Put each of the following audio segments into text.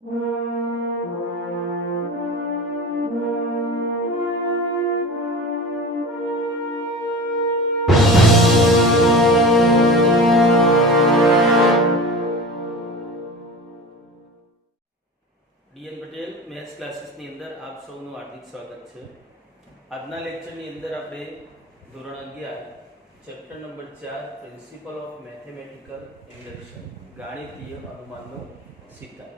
DN Patel maths ક્લાસીસની અંદર આપ સૌનું હાર્દિક સ્વાગત છે। આજના લેક્ચરની અંદર આપણે ધોરણ 11 chapter number 4 principle of mathematical induction ગાણિતીય અનુમાનનો સિદ્ધાંત।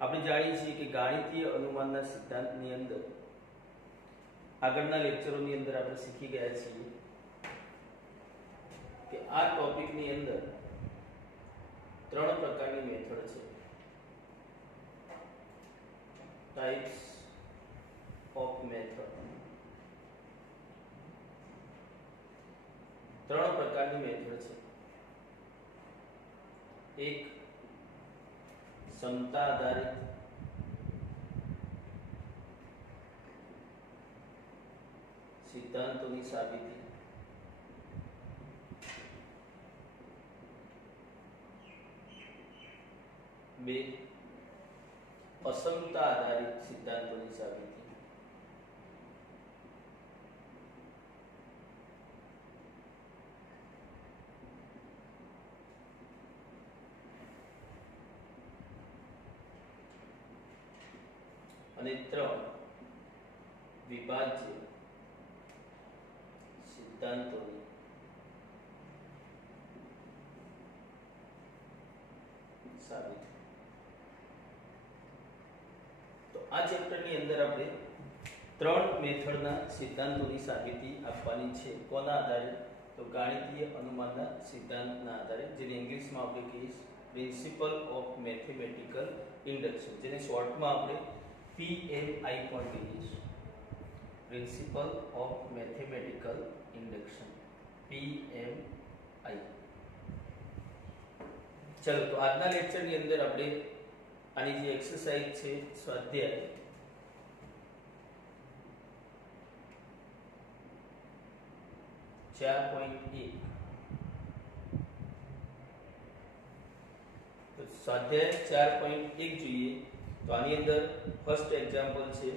આપણે જાણીએ છીએ કે ગાણિતીય અનુમાનના સિદ્ધાંતની અંદર આગળના લેક્ચરોની અંદર આપણે શીખી ગયા છીએ કે આ ટોપિકની અંદર ત્રણ પ્રકારની મેથડ છે। टाइप्स ऑफ मेथड त्रण प्रकारनी मेथड है। एक क्षमता आधारित सिद्धांतों की साबिती, बे असमता आधारित सिद्धांतों की साबिती, અને ત્રણ વિભાજ્ય સિદ્ધાંતોની સાબિતી। આ ચેપ્ટરની અંદર આપણે ત્રણ મેથડના સિદ્ધાંતોની સાબિતી આપવાની છે। કોના આધારે? તો ગાણિતીય અનુમાનના સિદ્ધાંતના આધારે, જેને ઇંગ્લિશમાં આપણે કહીએ પ્રિન્સિપલ ઓફ મેથેમેટિકલ ઇન્ડક્શન, જેને શોર્ટમાં આપણે PMI પણ કહીએ છીએ। Principal of mathematical induction PMI। ચલો, તો આજના લેક્ચરની અંદર આપણે આની જે એક્સરસાઇઝ છે સ્વાધ્યાય 4.1 તો સ્વાધ્યાય 4.1 જોઈએ તો આની અંદર ફર્સ્ટ એક્ઝામ્પલ છે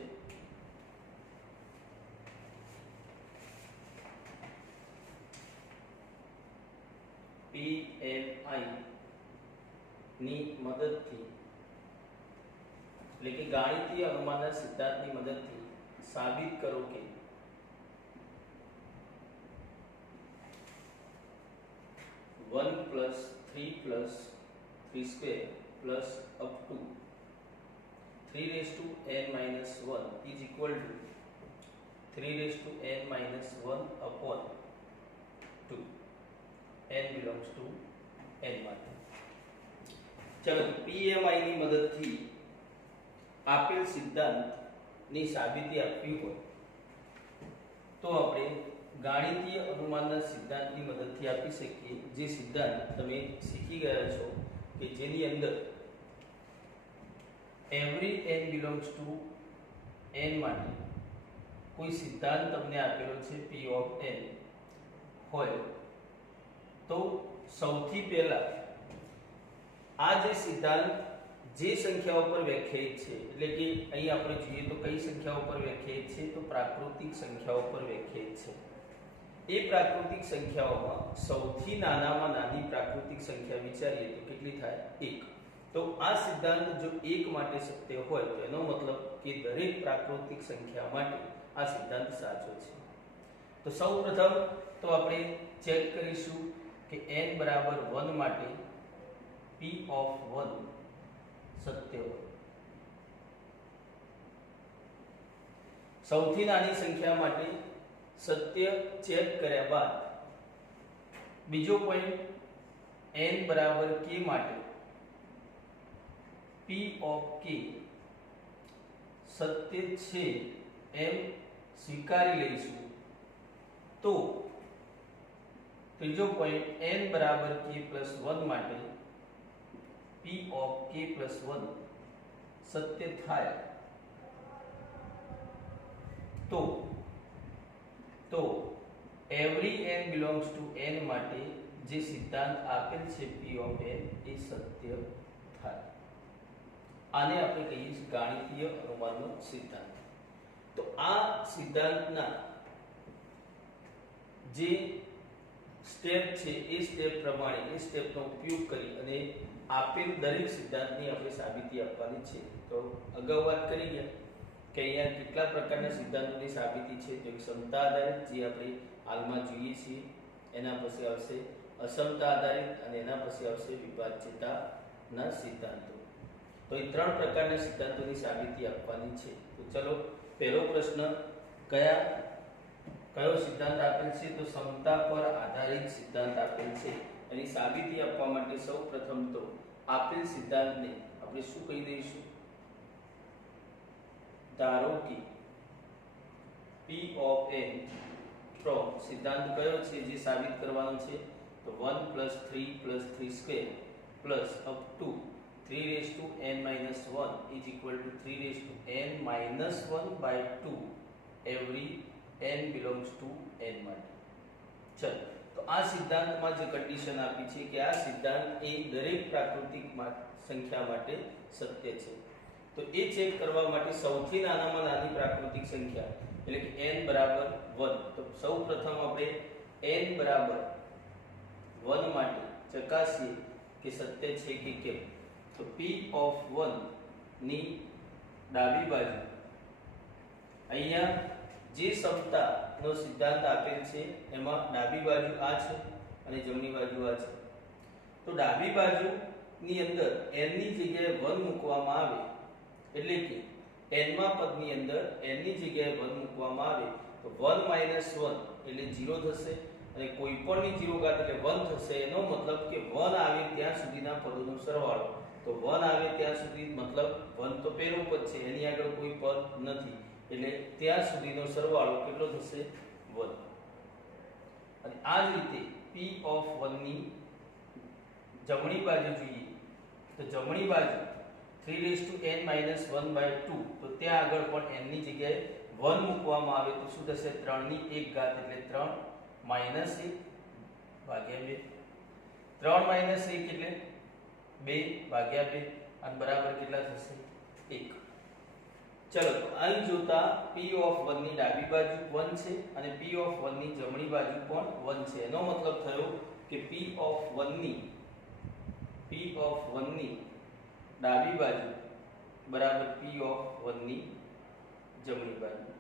PMI ની મદદથી, એટલે કે ગાણિતીય અનુમાનના સિદ્ધાંતની મદદથી સાબિત કરો કે one plus three square plus up to 3 raise to n minus 1 is equal to 3 raise to n minus 1 upon 2 n belongs to n માટે। ચલો, PMI ની મદદથી આપેલ સિદ્ધાંતની સાબિતી આપવી હોય તો આપણે ગાણિતીય અનુમાનના સિદ્ધાંતની મદદથી આપી શકીએ। જે સિદ્ધાંત તમે શીખી ગયા છો કે જેની અંદર every n belongs to n માટે કોઈ સિદ્ધાંત તમને આપેલો છે P ઓફ n હોય તો સૌથી પહેલા આ જે સિદ્ધાંત જે સંખ્યાઓ પર વ્યાખ્યાયિત છે, એટલે કે અહીં આપણે જોઈએ તો કઈ સંખ્યાઓ પર વ્યાખ્યાયિત છે? તો પ્રાકૃતિક સંખ્યાઓ પર વ્યાખ્યાયિત છે। એ પ્રાકૃતિક સંખ્યાઓમાં સૌથી નાનામાં નાની પ્રાકૃતિક સંખ્યા વિચારીએ તો કેટલી થાય? 1। તો આ સિદ્ધાંત જો 1 માટે સત્ય હોય તો એનો મતલબ કે દરેક પ્રાકૃતિક સંખ્યા માટે આ સિદ્ધાંત સાચો છે। તો સૌપ્રથમ તો આપણે ચેક કરીશું કે n બરાબર 1 માટે P ઓફ 1 सत्य हो। સૌથી નાની સંખ્યા માટે સત્ય ચેક કર્યા બાદ બીજો પોઈન્ટ n બરાબર k માટે P ઓફ k સત્ય છે એમ સ્વીકારી લઈશું તો ત્રીજો પોઈન્ટ n બરાબર k પ્લસ 1 માટે P of k plus 1 सत्य થાય तो every n belongs to n માટે જે સિદ્ધાંત આપેલ છે P of n એ સત્ય થાય। આને આપણે કહીએ છીએ ગાણિતીય અનુમાનનો સિદ્ધાંત. તો આ સિદ્ધાંતના જે સ્ટેપ છે એ સ્ટેપ પ્રમાણે એ સ્ટેપનો ઉપયોગ કરી અને આપેલ દરેક સિદ્ધાંતની આપણે સાબિતી આપવાની છે. તો અગાઉ વાત કરી ગયા કે અહીંયા કેટલા પ્રકારના સિદ્ધાંતોની સાબિતી છે. તો ક્ષમતા આધારિત જે આપણે હાલમાં જોઈએ છીએ, એના પછી આવશે અક્ષમતા આધારિત અને એના પછી આવશે વિભાજ્યતાના સિદ્ધાંતો. તો એ ત્રણ પ્રકારના સિદ્ધાંતોની સાબિતી આપવાની છે. તો ચલો પહેલો પ્રશ્ન કયો સિદ્ધાંત આપેલ છે? તો ક્ષમતા પર આધારિત સિદ્ધાંત આપેલ છે. એની સાબિતી આપવા માટે સૌપ્રથમ તો આપેલ સિદ્ધાંતને આપણે શું કહી દઈશું? ધારો કે P of n from સિદ્ધાંત કયો છે જે સાબિત કરવાનો છે? તો 1 + 3 + 3² plus up to 3n - 1 is equal to 3n - 1/2 every n belongs to n માટે. ચલો, તો આ સિદ્ધાંતમાં જે કન્ડિશન આપી છે કે આ સિદ્ધાંત એ દરેક પ્રાકૃતિક સંખ્યા માટે સત્ય છે. તો એ ચેક કરવા માટે સૌથી નાનામાં નાની પ્રાકૃતિક સંખ્યા એટલે કે n બરાબર 1. તો સૌપ્રથમ આપણે n બરાબર 1 માટે ચકાસીએ કે સત્ય છે કે કેમ. તો p of 1 ની ડાબી બાજુ અહીંયા જે ક્ષમતાનો સિદ્ધાંત આપેલ છે એમાં ડાબી બાજુ આ છે અને જમણી બાજુ આ છે. તો ડાબી બાજુની અંદર n ની જગ્યાએ 1 મૂકવામાં આવે એટલે કે n માં પદની અંદર n ની જગ્યાએ 1 મૂકવામાં આવે તો 1 - 1 એટલે 0 થશે અને કોઈ પણની 0 ઘાત એટલે 1 થશે. એનો મતલબ કે 1 આવે ત્યાં સુધીના પદોનો સરવાળો. તો 1 આવે ત્યાં સુધી મતલબ 1 તો પહેલું પદ છે, એની આગળ કોઈ પદ નથી એટલે ત્યાં સુધીનો સરવાળો કેટલો થશે? 1. અને આ જ રીતે p of 1 ની જમણી બાજુ જોઈએ તો જમણી બાજુ 3n - 1/2 તો ત્યાં આગળ પણ n ની જગ્યાએ 1 મૂકવામાં આવે તો શું થશે? 3 ની 1 ઘાત એટલે 3 - 1 ભાગ્યા 2. 3 - 1 એટલે 2 ભાગ્યા 2 અને બરાબર કેટલા થશે? 1. ચલો, તો અહીં જોતા p of 1 ની ડાબી બાજુ 1 છે અને p of 1 ની જમણી બાજુ પણ 1 છે. એનો મતલબ થયો કે p of 1 ની ડાબી બાજુ બરાબર p of 1 ની જમણી બાજુ.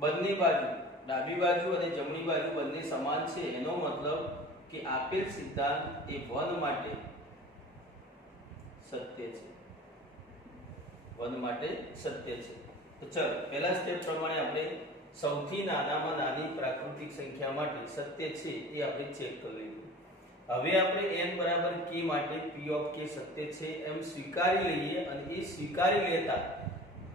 બંને બાજુ ડાબી બાજુ અને જમણી બાજુ બંને સમાન છે. એનો મતલબ કે આપેલ સિદ્ધાંત એ 1 માટે સત્ય છે. 1 માટે સત્ય છે. તો ચલો પહેલા સ્ટેપ પ્રમાણે આપણે સૌથી નાનામાં નાની પ્રાકૃતિક સંખ્યા માટે સત્ય છે એ આપણે ચેક કરી લઈએ. હવે આપણે n બરાબર k માટે p of k સત્ય છે એમ સ્વીકારી લઈએ અને એ સ્વીકારી લેતા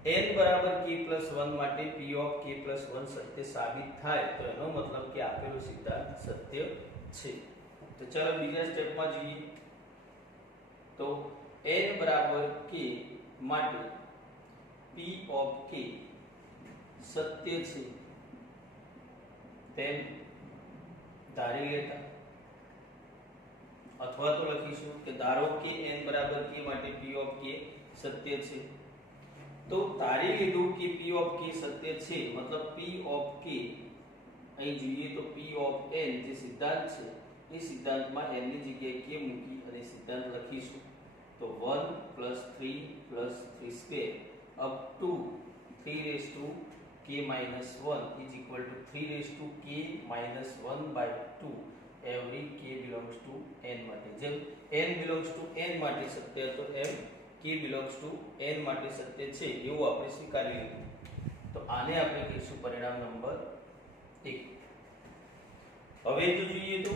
n બરાબર k + 1 માટે p of k + 1 સત્ય સાબિત થાય તો એનો મતલબ કે આપેલો સિદ્ધાંત સત્ય છે. તો ચાલો બીજા સ્ટેપમાં જોઈએ. તો n બરાબર k માટે p of k સત્ય છે તેમ ધારી લેતા અથવા તો લખીશું કે ધારો કે n બરાબર k માટે p of k સત્ય છે. તો ધારી લીધું કે p of k સત્ય છે મતલબ p of k અહીં જોઈએ તો p of n જે સિદ્ધાંત છે એ સિદ્ધાંતમાં n ની જગ્યાએ k મૂકી અને સિદ્ધાંત લખીશું. તો 1 + 3 + 3² up to 3k - 1 is equal to 3k - 1/2 every k belongs to n માટે. જેમ n belongs to n માટે સત્ય તો એમ k belongs to n માટે સત્ય છે એવું આપણે સ્વીકારી લીધું. તો આને આપણે કહીશું પરિણામ નંબર 1. હવે જો જોઈએ તો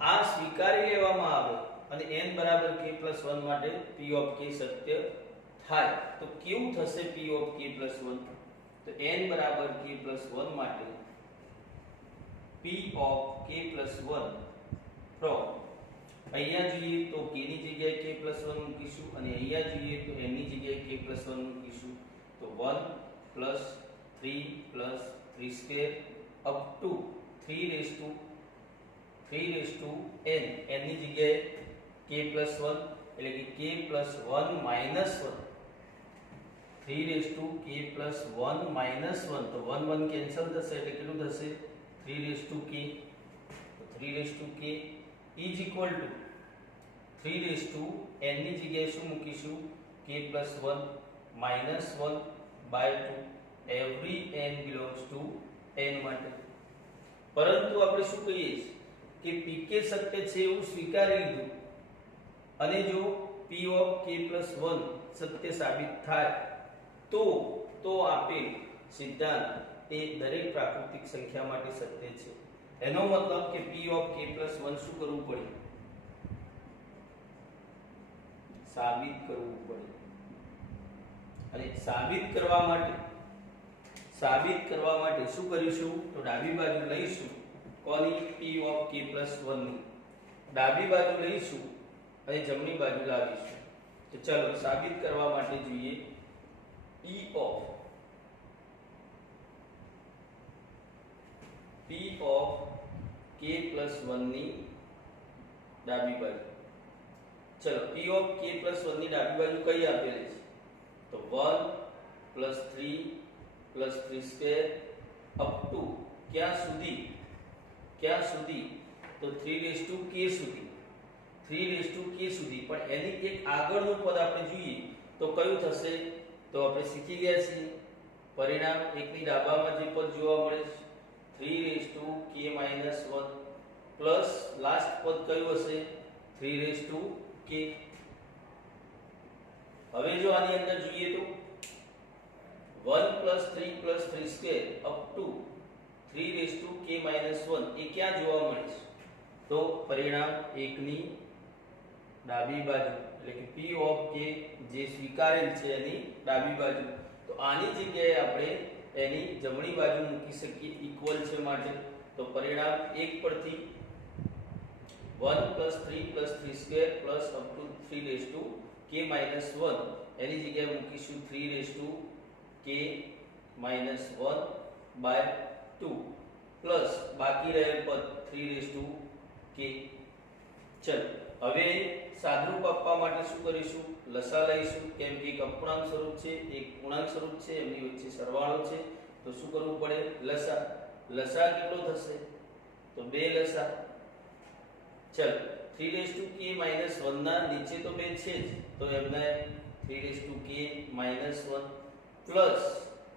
આ સ્વીકારી લેવામાં આવે અને n બરાબર k + 1 માટે p of k સત્ય થાય તો કેવું થશે p of k + 1? તો n બરાબર k + 1 માટે p of k + 1 from અહીંયા જોઈએ તો k ની જગ્યાએ k + 1 મૂકીશું અને અહીંયા જોઈએ તો n ની જગ્યાએ k + 1 મૂકીશું. તો 1 + 3 + 3² up to 3n n ની જગ્યાએ k + 1 એટલે કે k + 1 - 1 3 રેઝ ટુ k + 1 - 1 તો 1 1 કેન્સલ થશે એટલે કેટલું થશે 3 રેઝ ટુ k તો 3 raise to k is equal to 3 raise to n ની જગ્યાએ શું મૂકીશું k + 1 - 1 by 2 every n belongs to n માટે પરંતુ આપણે શું કહીએ કે pk સત્ય છે એવું સ્વીકારી લીધું અને જો p ઓફ k + 1 સત્ય સાબિત થાય તો આપેલ સિદ્ધાંત એ દરેક પ્રાકૃતિક સંખ્યા માટે સત્ય છે એનો મતલબ કે p ઓફ k + 1 શું કરવું પડે સાબિત કરવું પડે અને સાબિત કરવા માટે શું કરીશું તો ડાબી બાજુ લઈશું કોની p ઓફ k + 1 ની ડાબી બાજુ લઈશું અને જમણી બાજુ લાવીશું તો ચલો સાબિત કરવા માટે જોઈએ p ઓફ k + 1 ની ડાબી બાજુ ચલો p ઓફ k + 1 ની ડાબી બાજુ કઈ આપેલી છે તો 1 + 3 + 3² અપ ટુ ક્યાં સુધી તો 3k સુધી 3k સુધી પણ એની એક આગળનું પદ આપણે જોઈએ તો કયું થશે તો આપણે શીખી ગયા છીએ પરિણામ એકની ડાબામાં જે પદ જોવા મળે છે 3k - 1 પ્લસ લાસ્ટ પદ કયું હશે 3k હવે જો આની અંદર જોઈએ તો 1 + 3 + 3² અપ ટુ 3k - 1 એ ક્યાં જોવા મળે છે તો પરિણામ એકની ડાબી બાજુ એટલે કે p ઓફ k જે સ્વીકારેલ છે એની ડાબી બાજુ તો આની જગ્યાએ આપણે એની જમણી બાજુ મૂકી શકીએ ઇક્વલ છે માટે તો પરિણામ 1 પરથી 1 + 3 + 3² પ્લસ અપ ટુ 3k - 1 એની જગ્યાએ મૂકીશું 3k - 1 બાય 2 પ્લસ બાકી રહેલ પદ 3k ચલ હવે સાદરૂપ આપવા માટે શું કરીશું લસા લઈશું કેમ કે એક અપૂર્ણાંક સ્વરૂપ છે એક પૂર્ણાંક સ્વરૂપ છે એમની વચ્ચે સરવાળો છે તો શું કરવું પડે લસા કેટલો થશે તો 2 લસા ચલ 3k - 1 ના નીચે તો 2 છે જ તો એમને 3k - 1 પ્લસ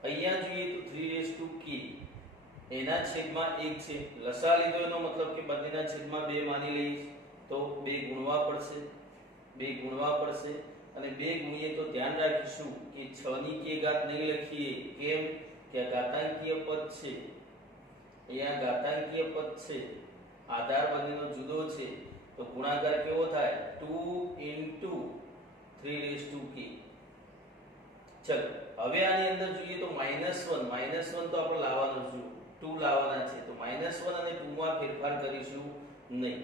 અહીંયા જોઈએ તો 3k એના છેદમાં 1 છે લસા લીધો એનો મતલબ કે બંનેના છેદમાં 2 માની લઈએ તો 2 ગુણવા પડશે અને 2 ગુણીએ તો ધ્યાન રાખીશું કે 6 ની k ઘાત નહીં લખીએ કેમ કે ઘાતાંકીય પદ છે અહીંયા ઘાતાંકીય પદ છે આધાર બંનેનો જુદો છે તો ગુણાકાર કેવો થાય 2 * 3k ચલ હવે આની અંદર જોઈએ તો -1 તો આપણે લાવવાનો છે 2 લાવવાના છે તો -1 અને 2 માં ફેરફાર કરીશું નહીં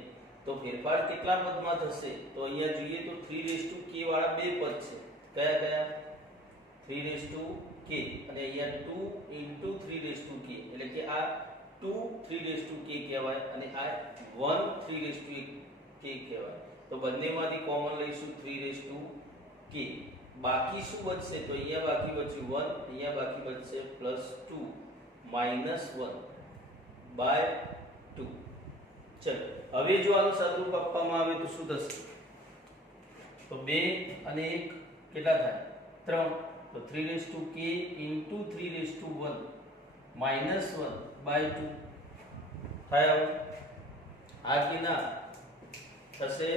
તો ફેરફાર કેટલા પદમાં થશે તો અહીંયા જોઈએ તો 3k વાળા બે પદ છે કયા 3k અને અહીંયા 2 * 3k એટલે કે આ 2 3k કહેવાય અને આ 1 3k કહેવાય તો બંનેમાંથી કોમન લઈશું 3k બાકી શું બચશે તો અહીંયા બાકી બચ્યું 1 અહીંયા બાકી બચશે +2 -1 બાય 2 ચલો હવે જો આનું સાદરૂપ આપવામાં આવે તો શું થશે તો 2 અને 1 કેટલા થાય 3 તો 3k * 3 * 1 -1 બાય 2 થાય આ કે ના થશે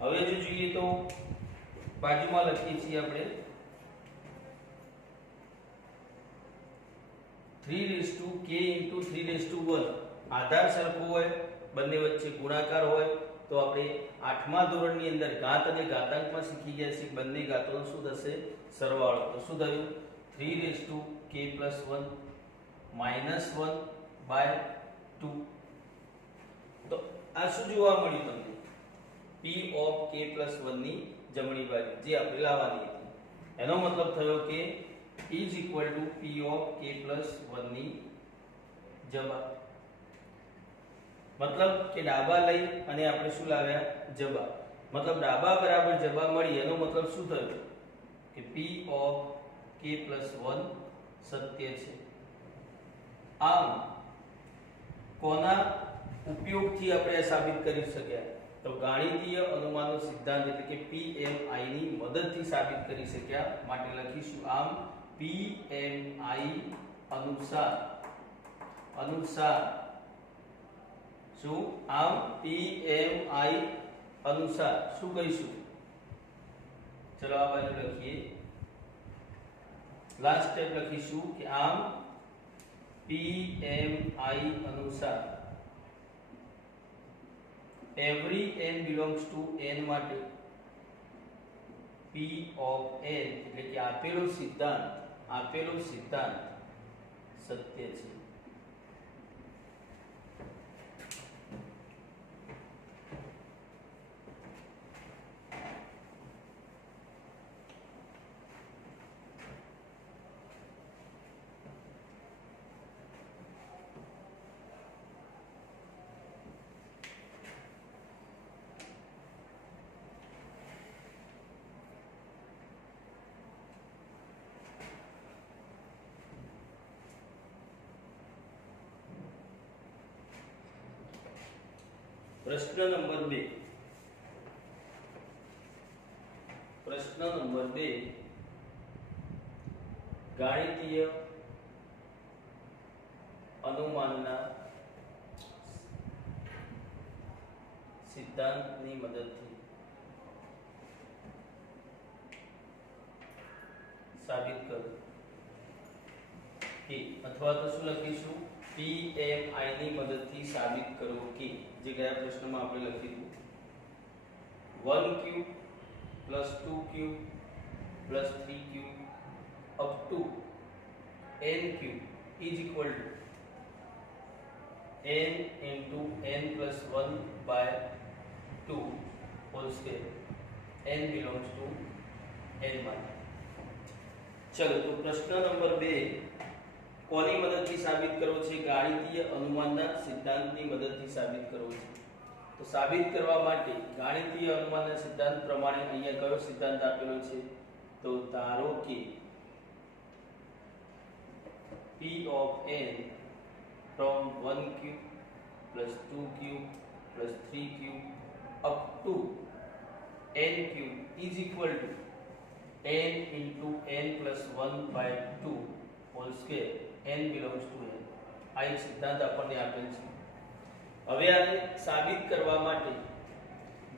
હવે જો જોઈએ તો બાજુમાં લખીએ છીએ આપણે 3k * 3 * 1 આધાર સરખો હોય બંને વચ્ચે ગુણાકાર હોય તો આપણે 8મા ધોરણની અંદર ઘાત અને ઘાતાંકમાં શીખી ગયા છીએ બંને ઘાતોનો શું થશે સરવાળો તો શું થયું 3k + 1 -1 બાય 2 તો આ શું જોવા મળ્યું તમને p ઓફ k + 1 ની જમણી બાજુ જે આપણે લાવવાની હતી એનો મતલબ થયો કે is equal to p of k + 1 ની જબા મતલબ કે ડાબા લઈ અને આપણે શું લાવ્યા જબા मतलब ડાબા બરાબર જવાબ મળી એનો મતલબ શું થયો કે p ઓફ k + 1 સત્ય છે। આમ કોના ઉપયોગથી આપણે સાબિત કરી શક્યા તો ગાણિતીય અનુમાનનો સિદ્ધાંત એટલે કે PMI ની મદદથી સાબિત કરી શક્યા। માટે લખીશું આમ PMI અનુસાર શું આમ PMI अनुसार શું કહીશું ચલો આ બાજુ લખીએ લાસ્ટ સ્ટેપ લખીશું કે આમ PMI अनुसार every n belongs to n માટે P of n એટલે કે આપેલો સિદ્ધાંત સત્ય છે। प्रश्न नंबर 2 गाणितीय अनुमानना सिद्धांतनी मददथी साबित करो कि अथवा तो શું લખીશું PMI ની મદદથી સાબિત કરો કે જે ગયા પ્રશ્નમાં આપણે લખ્યું 1 cube + 2 cube + 3 cube up to n cube is equal two n into n + 1 by 2 whole square n belongs to n માટે। चलो तो प्रश्न नंबर 2 કોની મદદથી સાબિત કરવો છે ગાણિતીય અનુમાનના સિદ્ધાંતની મદદથી સાબિત કરવો છે। તો સાબિત કરવા માટે ગાણિતીય અનુમાનના સિદ્ધાંત પ્રમાણે અહીંયા કયો સિદ્ધાંત આપેલો છે તો ધારો કે P of n from 1 cube plus 2 cube plus 3 cube up to n cube is equal to n into n plus 1 by 2 whole square n belongs to n। આ એક સિદ્ધાંત આપણને આપેલ છે। હવે આને સાબિત કરવા માટે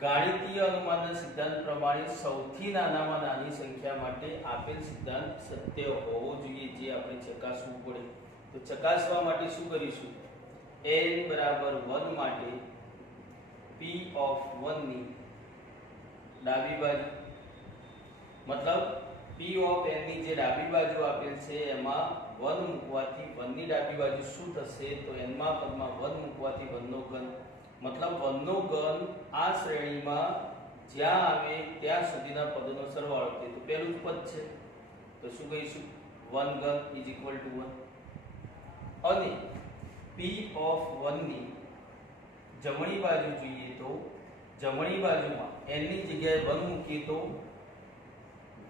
ગાણિતીય અનુમાનના સિદ્ધાંત પ્રમાણે સૌથી નાનામાં નાની સંખ્યા માટે આપેલ સિદ્ધાંત સત્ય હોવો જોઈએ જે આપણે ચકાસવું પડે। તો ચકાસવા માટે શું કરીશું n બરાબર 1 માટે p of 1 ની ડાબી બાજુ मतलब p of n ની જે ડાબી બાજુ આપેલ છે એમાં 1 મૂકવાથી 1 ની ડાબી બાજુ શું થશે તો n માં પદમાં 1 મૂકવાથી 1 નો ઘન मतलब 1 નો ઘન આ શ્રેણીમાં જ્યાં આવે ત્યાં સુધીના પદોનો સરવાળો થાય તો પહેલું જ પદ છે તો શું કહીશું 1 ઘન = 1 અને p of 1 ની જમણી બાજુ જોઈએ તો જમણી બાજુમાં n ની જગ્યાએ 1 મૂકીએ તો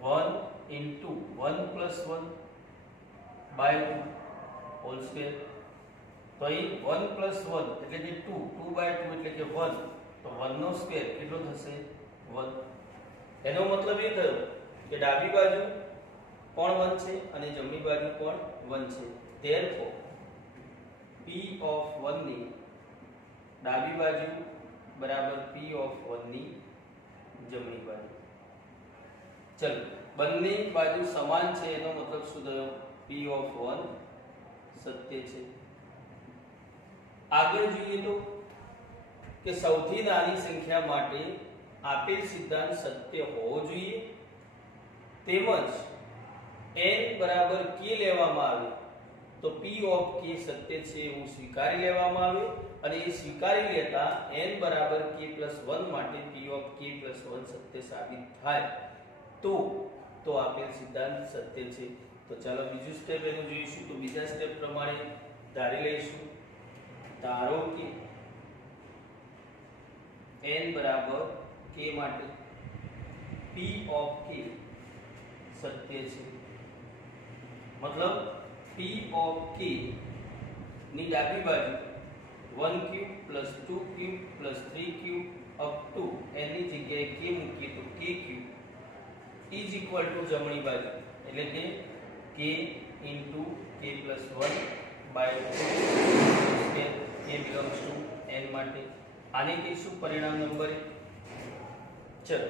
1 into 1 plus 1 by 2 whole square तो અહીં 1 plus 1 એટલે કે 2 2 by 2 એટલે કે 1 તો 1 નો સ્ક્વેર કેટલો થશે 1 એનો મતલબ એ થયો કે ડાબી બાજુ કોણ 1 છે અને જમણી બાજુ કોણ 1 છે therefore p of 1 ની ડાબી બાજુ બરાબર p of 1 ની જમણી બાજુ। चलो બંને બાજુ સમાન છે એનો મતલબ શું થયો p of 1 સત્ય છે। આગળ જોઈએ તો કે સૌથી નાની સંખ્યા માટે આપેલ સિદ્ધાંત સત્ય હોવો જોઈએ તેમજ n બરાબર k લેવામાં આવે તો p of k સત્ય છે એવું સ્વીકારી લેવામાં આવે અને એ સ્વીકારી લેતા n બરાબર k + 1 માટે p of k + 1 સત્ય સાબિત થાય तो આપેલ સિદ્ધાંત સત્ય છે। તો ચાલો બીજું સ્ટેપ એનું જોઈશું। તો બીજા સ્ટેપ પ્રમાણે ધારી લઈશું ધારો કે n બરાબર k k માટે p ઓફ k સત્ય છે, મતલબ p ઓફ k ની ડાબી બાજુ 1 cube plus 2 cube plus 3 cube up to n ની જગ્યાએ k મૂકીએ તો k cube is equal to જમણી બાજુ એટલે કે k into k plus 1 by 2 કે k બિલોંગ્સ ટુ n માટે આને કહીશું પરિણામ નંબર 1. ચલો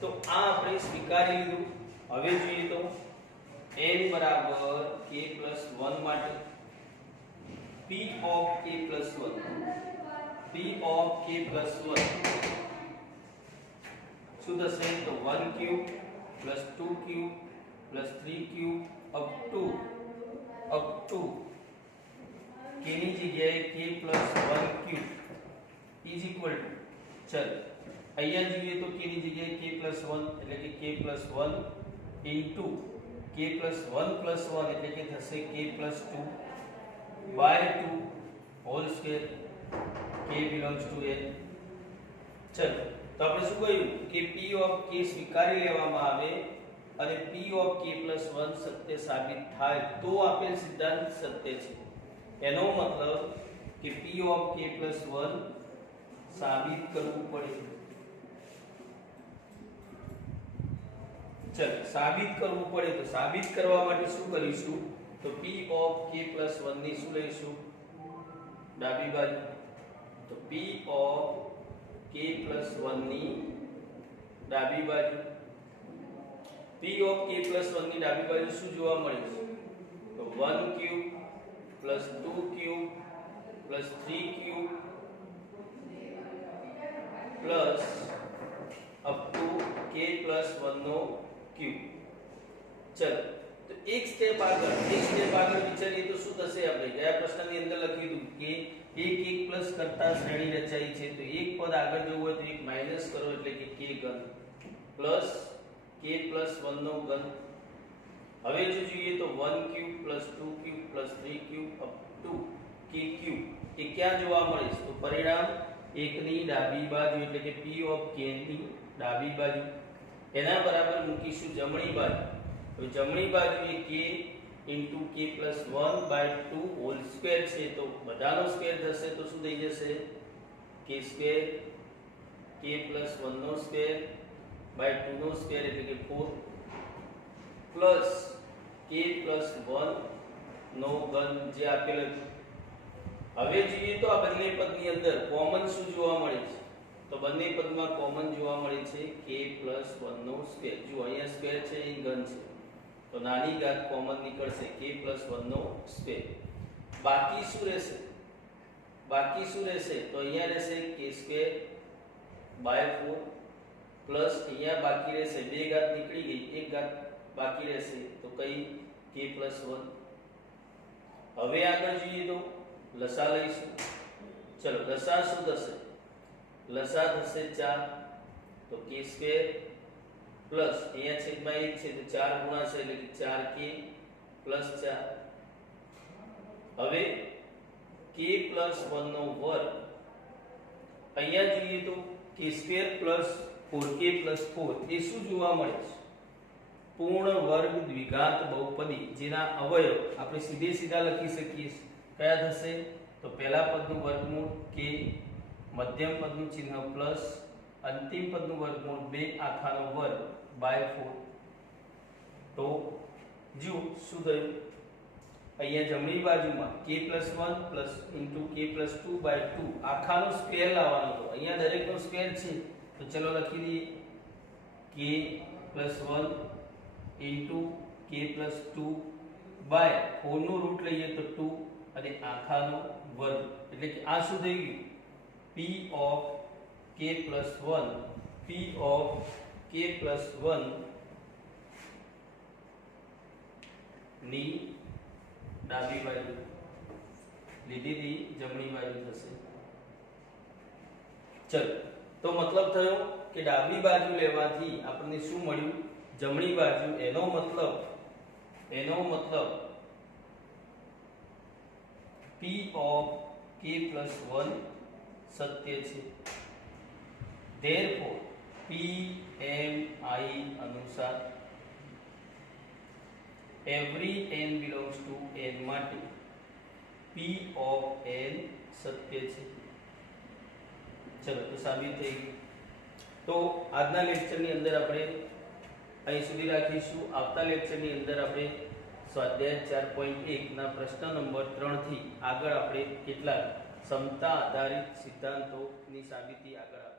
તો આ આપણે સ્વીકારી લીધું. હવે જોઈએ તો n બરાબર k પ્લસ 1 માટે p of k plus 1 p of k plus 1 શું થશે તો 1 cube plus 2 cube plus 3 cube up to k ની જગ્યાએ k plus 1 cube is equal two ચલ અહીંયા જોઈએ તો k ની જગ્યાએ k plus 1 એટલે કે k plus 1 into k plus 1 plus 1 એટલે કે થશે k plus 2 by 2 whole square k belongs to n. ચલો તો આપણે શું કહ્યું કે p of k સ્વીકારી લેવામાં આવે અને p of k plus 1 સત્ય સાબિત થાય તો આપેલ સિદ્ધાંત સત્ય છે. એનો મતલબ કે p of k plus 1 સાબિત કરવું પડે. ચલો સાબિત કરવું પડે તો સાબિત કરવા માટે શું કરીશું તો p of k plus 1 ની શું લઈશું ડાબી બાજુ તો p of k plus 1 ની ડાબી બાજુ p of k plus 1 ની ડાબી બાજુ શું જોવા મળે છે તો 1 cube plus 2 cube plus 3 cube plus up to k plus 1 નો ક્યુબ. ચલો તો એક સ્ટેપ આગળ વિચારીએ તો શું થશે આપણે ગયા પ્રશ્નની અંદર લખ્યું હતું કે એક પ્લસ કરતા શ્રેણી રચાઈ છે તો એક પદ આગળ જવું હોય તો એક માઈનસ કરો એટલે કે k ઘન પ્લસ k plus 1 નો ઘન. હવે જો જોઈએ તો 1 cube plus 2 cube plus 3 cube up to k cube એ ક્યાં જોવા મળે છે તો પરિણામ એકની ડાબી બાજુ એટલે કે p of k ની ડાબી બાજુ એના બરાબર મૂકીશું જમણી બાજુ. તો જમણી બાજુ એ k into k plus 1 by 2 whole square છે તો બધાનો સ્ક્વેર થશે તો શું થઈ જશે k સ્ક્વેર k plus 1 નો સ્ક્વેર by 2 નો સ્ક્વેર એટલે કે 4 plus k plus 1 નો ઘન જે આપેલ હતું. હવે જોઈએ તો આ બંને પદની અંદર કોમન શું જોવા મળે છે તો બંને પદમાં કોમન જોવા મળે છે k plus 1 નો સ્ક્વેર. જો અહીંયા સ્ક્વેર છે અહીં ઘન છે તો નાની ઘાત કોમન નીકળશે k plus 1 નો સ્ક્વેર. બાકી શું રહેશે તો અહીંયા રહેશે k સ્ક્વેર by 4 પ્લસ અહીંયા બાકી રહેશે બે ઘાત નીકળી ગઈ એક ઘાત બાકી રહેશે તો કઈ k plus 1. હવે આગળ જોઈએ તો લસા લઈશું. ચલો લસા શું થશે લસા થશે 4 તો k સ્ક્વેર પ્લસ અહીંયા છેદમાં 1 છે તો 4 ગુણાશે એટલે કે 4k પ્લસ 4. હવે k plus 1 નો વર્ગ અહીંયા જોઈએ તો k square plus 4k plus 4 એ શું જોવા મળે છે પૂર્ણ વર્ગ દ્વિઘાત બહુપદી જેના અવયવ આપણે સીધા લખી શકીએ. કયા થશે તો પહેલા પદનું વર્ગમૂળ k મધ્યમ પદનું ચિહ્ન પ્લસ અંતિમ પદનું વર્ગમૂળ 2 આખાનો વર્ગ બાય 4. તો જો શું થયું અહીંયા જમણી બાજુમાં k plus 1 plus into k plus 2 by 2 આખાનો square લાવવાનો હતો. અહીંયા દરેકનો સ્ક્વેર છે તો ચલો લખી દઈએ k plus 1 into k plus 2 by 4 નું રૂટ લઈએ તો 2 અને આખાનો વર્ગ એટલે કે આ શું થઈ ગયું p of k plus 1 p of k plus 1 ની ડાબી બાજુ લીધેલી જમણી બાજુ થશે. ચલો તો મતલબ થયો કે ડાબી બાજુ લેવાથી આપણને શું મળ્યું જમણી બાજુ. એનો મતલબ p of k plus 1 સત્ય છે. therefore PMI અનુસાર every n belongs to n માટે P ઓફ n સત્ય છે. ચલો તો સાબિત થઈ ગયું. તો આજના લેક્ચરની અંદર આપણે અહીં સુધી રાખીશું. આવતા લેક્ચરની અંદર આપણે સ્વાધ્યાય 4.1 ના પ્રશ્ન નંબર 3 થી આગળ આપણે કેટલાક ક્ષમતા આધારિત સિદ્ધાંતોની સાબિતી આગળ